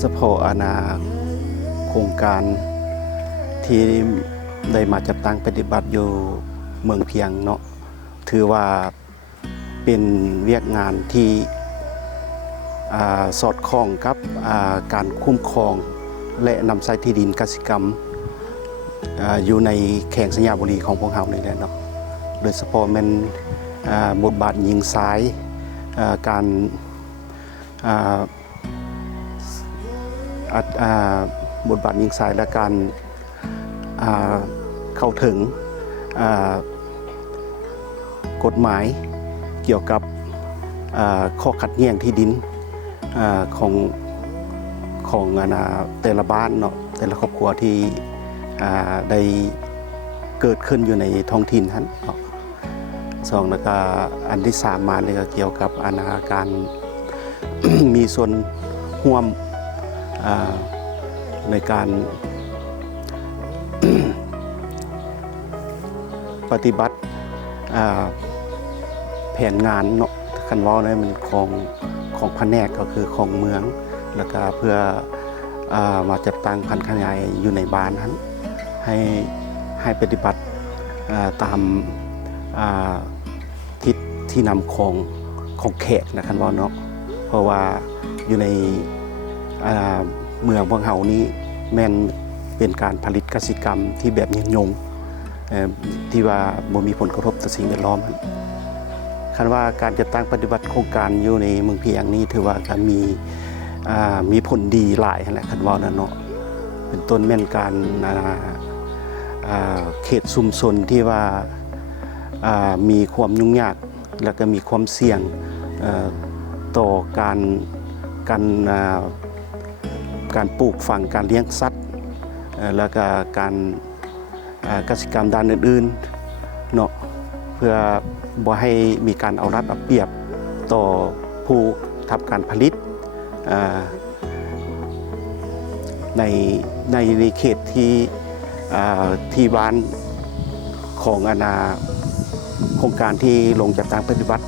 เฉพาะโครงการที่ได้มาจัดตั้งปฏิบัติอยู่เมืองเพียงเนาะถือว่าเป็นเวียกงานที่สอดคล้องกับการคุ้มครองและนำใช้ที่ดินกสิกรรมอยู่ในแขวงสัญญาบุรีของพวกเรานี่แหละเนาะโดยเฉพาะมันบทบาทยิงซ้ายการบทบาทยิงซ้ายและการเข้าถึงกฎหมายเกี่ยวกับข้อขัดแย้งที่ดินของแต่ละบ้านเนาะแต่ละครอบครัวที่ได้เกิดขึ้นอยู่ในท้องถิ่นนั้นสองแล้วก็อันที่สามมาเนี่ยก็เกี่ยวกับการ มีส่วนร่วมในการ ปฏิบัติแผนงานเนาะคันว่าเนี่ยมันของแผนกก็คือของเมืองแล้วก็เพื่อมาจัดตั้งพันขยายอยู่ในบ้านนั้นให้ปฏิบัติตามทิศที่นำของแขกนะคันว่าเนาะเพราะว่าอยู่ในเมืองพวกเฮานี้แม่นเป็นการผลิตกสิกรรมที่แบบยืนยงที่ว่าบ่มีผลกระทบต่อสิ่งแวดล้อมคันว่าการจัดตั้งปฏิบัติโครงการอยู่ในเมืองเพียงนี้ถือว่าการมีผลดีหลายแหละคันว่านั่นเนาะเป็นต้นแม่นการเขตชุมชนที่ว่ามีความยุ่งยากและก็มีความเสี่ยงต่อการปลูกฝังการเลี้ยงสัตว์แล้วก็การกสิกรรมด้านอื่นๆเนาะเพื่อบ่ให้มีการเอารัดเอาเปรียบต่อผู้ทำการผลิตในเขตที่บ้านของโครงการที่ลงจัดตั้งปฏิบัติ